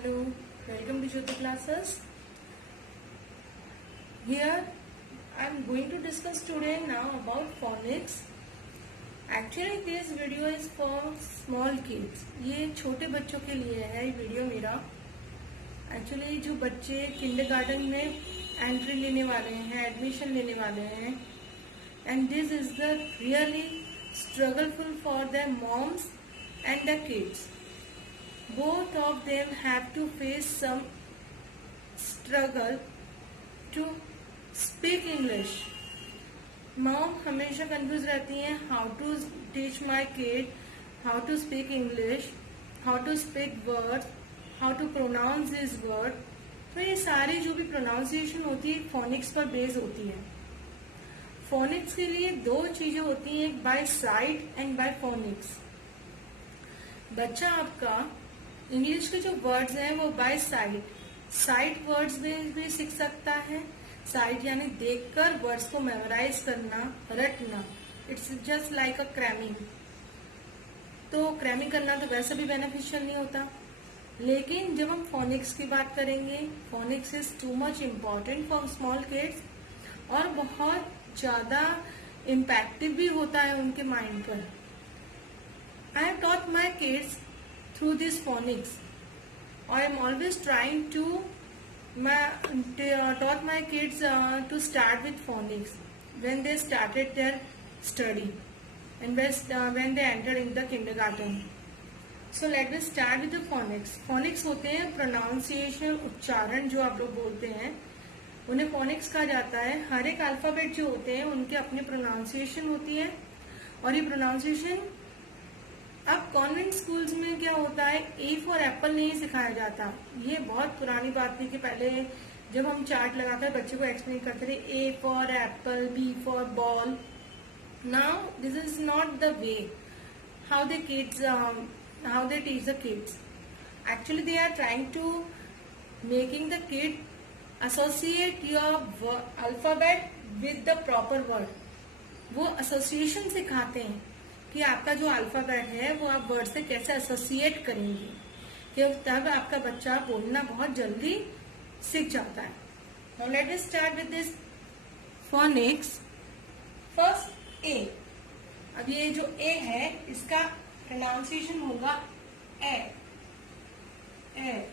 Hello, welcome to Jyoti classes. Here I am going to discuss today now about phonics. Actually this video is for small kids. ये छोटे बच्चों के लिए है ये video मेरा. एक्चुअली जो बच्चे किंडरगार्टन में एंट्री लेने वाले हैं, एडमिशन लेने वाले हैं, and this is the really struggleful for their moms and the kids. Both of them have to face some struggle to speak English. Mom हमेशा कंफ्यूज रहती हैं how to teach my kid how to speak English, how to speak words, how to pronounce this word. तो ये सारी जो भी pronunciation होती है फोनिक्स पर बेस होती है. फोनिक्स के लिए दो चीजें होती हैं, एक by sight and by phonics. बच्चा आपका इंग्लिश के जो वर्ड्स हैं वो बाय साइट वर्ड्स में भी सीख सकता है. साइट यानी देखकर वर्ड्स को मेमोराइज करना, रटना. It's just like a cramming. तो क्रैमिंग करना तो वैसे भी बेनिफिशियल नहीं होता, लेकिन जब हम फोनिक्स की बात करेंगे, phoenix is too much important for small kids और बहुत ज्यादा इम्पैक्टिव भी होता है उनके माइंड पर. I have taught my kids through this phonics. I am always trying to taught my kids to start with phonics when they started their study and when they entered in the kindergarten. So let us start with the phonics. Phonics होते हैं pronunciation, उच्चारण जो आप लोग बोलते हैं उन्हें phonics कहा जाता है. हर एक अल्फाबेट जो होते हैं उनके अपनी pronunciation होती है और ये pronunciation अब कॉन्वेंट स्कूल्स में क्या होता है, ए फॉर एप्पल नहीं सिखाया जाता. ये बहुत पुरानी बात थी कि पहले जब हम चार्ट लगाकर बच्चे को एक्सप्लेन करते थे A for apple, B for ball. Now this is not the way how they teach the kids. Actually they are trying to making the kid associate your alphabet with the proper word. वो association सिखाते हैं कि आपका जो alphabet है वो आप word से कैसे एसोसिएट करेंगे, कि तब आपका बच्चा बोलना बहुत जल्दी सीख जाता है. Now let us start with this phonics. First A. अब ये जो ए है इसका प्रोनाउंसिएशन होगा a. A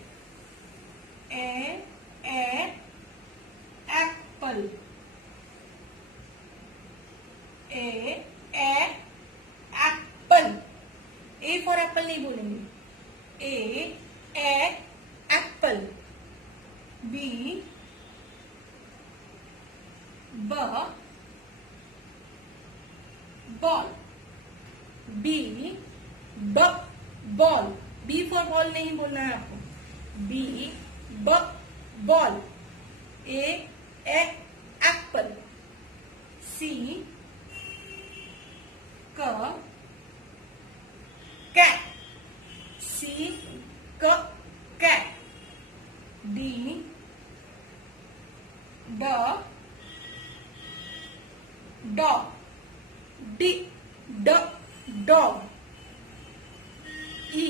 a a apple. A a apple. A for apple नहीं बोलेंगे. A a apple. B b ball. B b ball. B for ball नहीं बोलना है आपको. B b ball. A a Apple. सी क कैट. सी क cat. D ड dog. D ड dog. E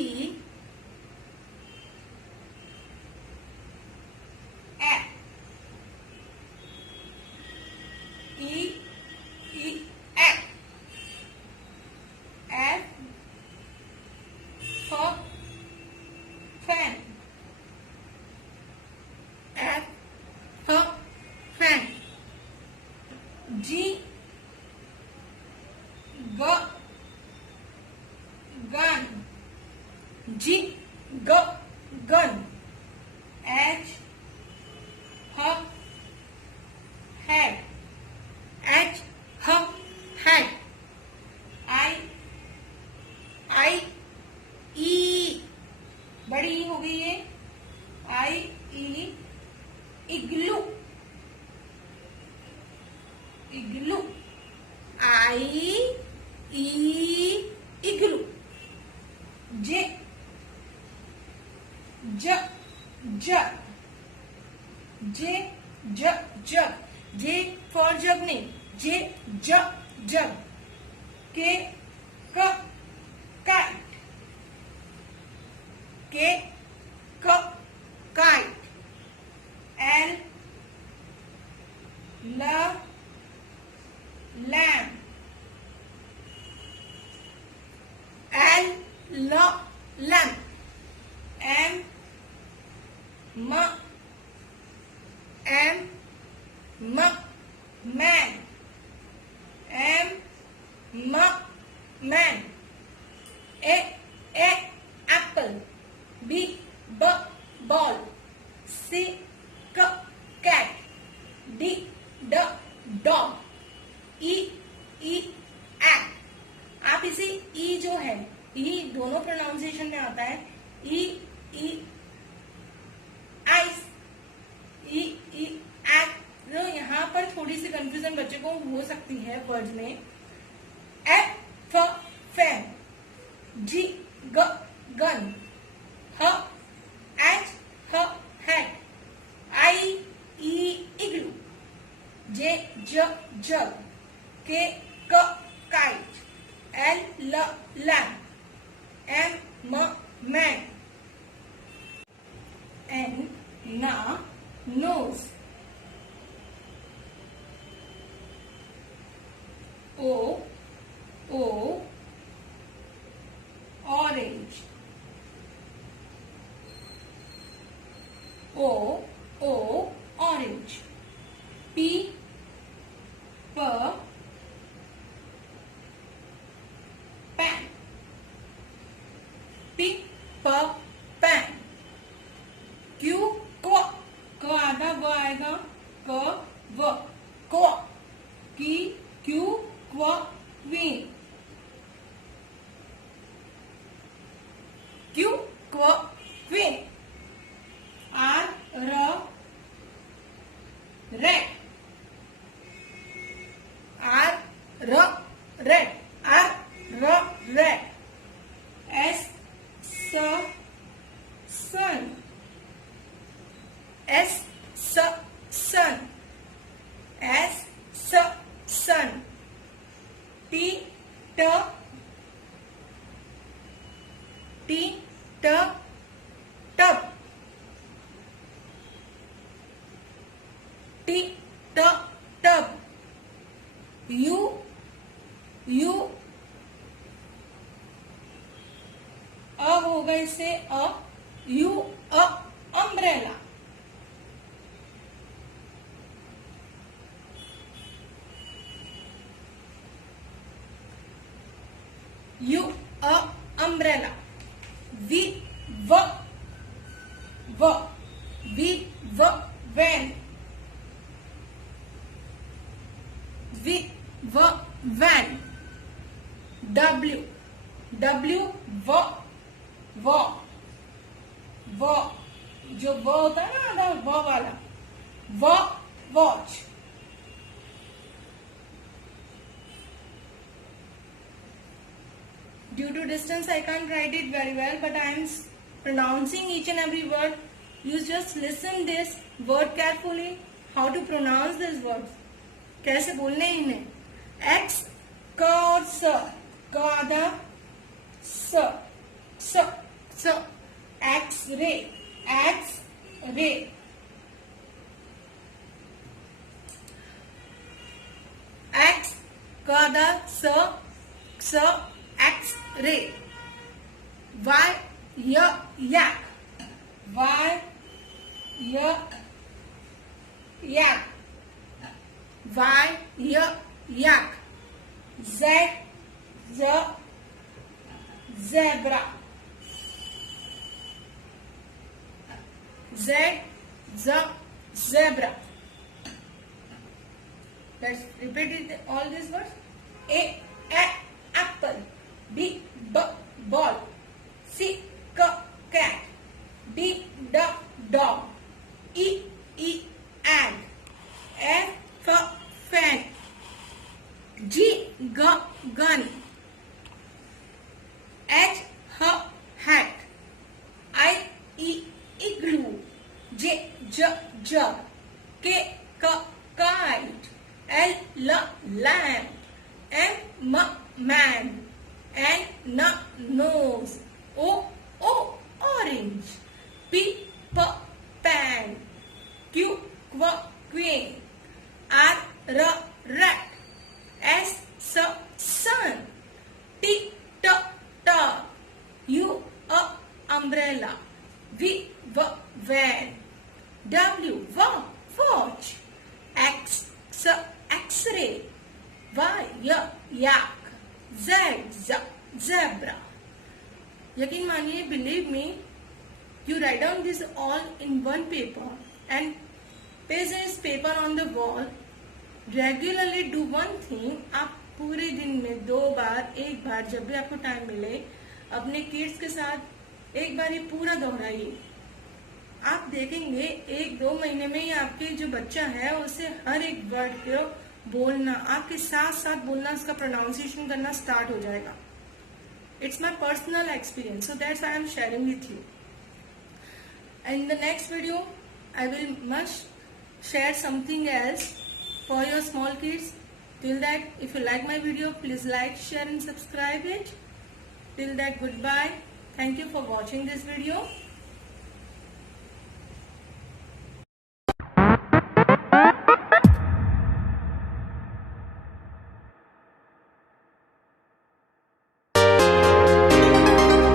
A E E F. F for fan. F for fan. G G gun. G G gun. H H head. H H head. आई ई बड़ी ई हो गई है. आई ई इग्लू. इग्लू. आई ई इग्लू. जे ज ज जे ज जग. जे फॉर जग नहीं. जे ज जग. के क kite. K, K, kite. L lamb. L lamp. M man. M man. A apple. B ball. C cat. D dog. E act. आप इसे ई जो है, ई दोनों प्रोनाउंसिएशन में आता है. ई आइस, ई एक्ट. तो यहाँ पर थोड़ी सी कंफ्यूजन बच्चे को हो सकती है वर्ड में. F fan. G gun. H hat. I igloo. J jug. K kite. L lamp. M man. N nose. O orange. O orange. P pan. P pan. Q क आधा व आएगा. क Q queen. Q queen. R red. red. red. S sun. sun. sun. T tub. T tub. U होगा इससे U umbrella. U umbrella. V van. V van. W जो वो होता है ना, वो वाला watch. Due to distance I can't write it very well, but I am pronouncing each and every word. You just listen this word carefully. How to pronounce these words, कैसे बोलने हैं इन्हें. X और स का आधा स X-ray. X का आधा स X-ray. Y yak. yak. Z zebra. Zebra. Let's repeat it, all these words. A apple. B ball. C cat. D dog. E ant. F fan. G gun. H hat. I igloo. J jug. K kite. L lamp. M man. N nose. O orange. P yak, z, zebra. यकीन मानिए, believe me, you write down this all in one paper and paste this paper on the wall. Regularly do one thing. आप पूरे दिन में 2 बार, 1 बार, जब भी आपको time मिले, अपने किड्स के साथ एक बार ये पूरा दोहराइए. आप देखेंगे 1-2 महीने में ही आपके जो बच्चा है उसे हर एक वर्ड को बोलना, आपके साथ साथ बोलना, उसका प्रोनाउंसिएशन करना स्टार्ट हो जाएगा. It's my personal experience, so that's I am sharing with you. In the next video, I will must share something else for your small kids. Till that, if you like my video, please like, share and subscribe it. Till that, goodbye. Thank you for watching this video.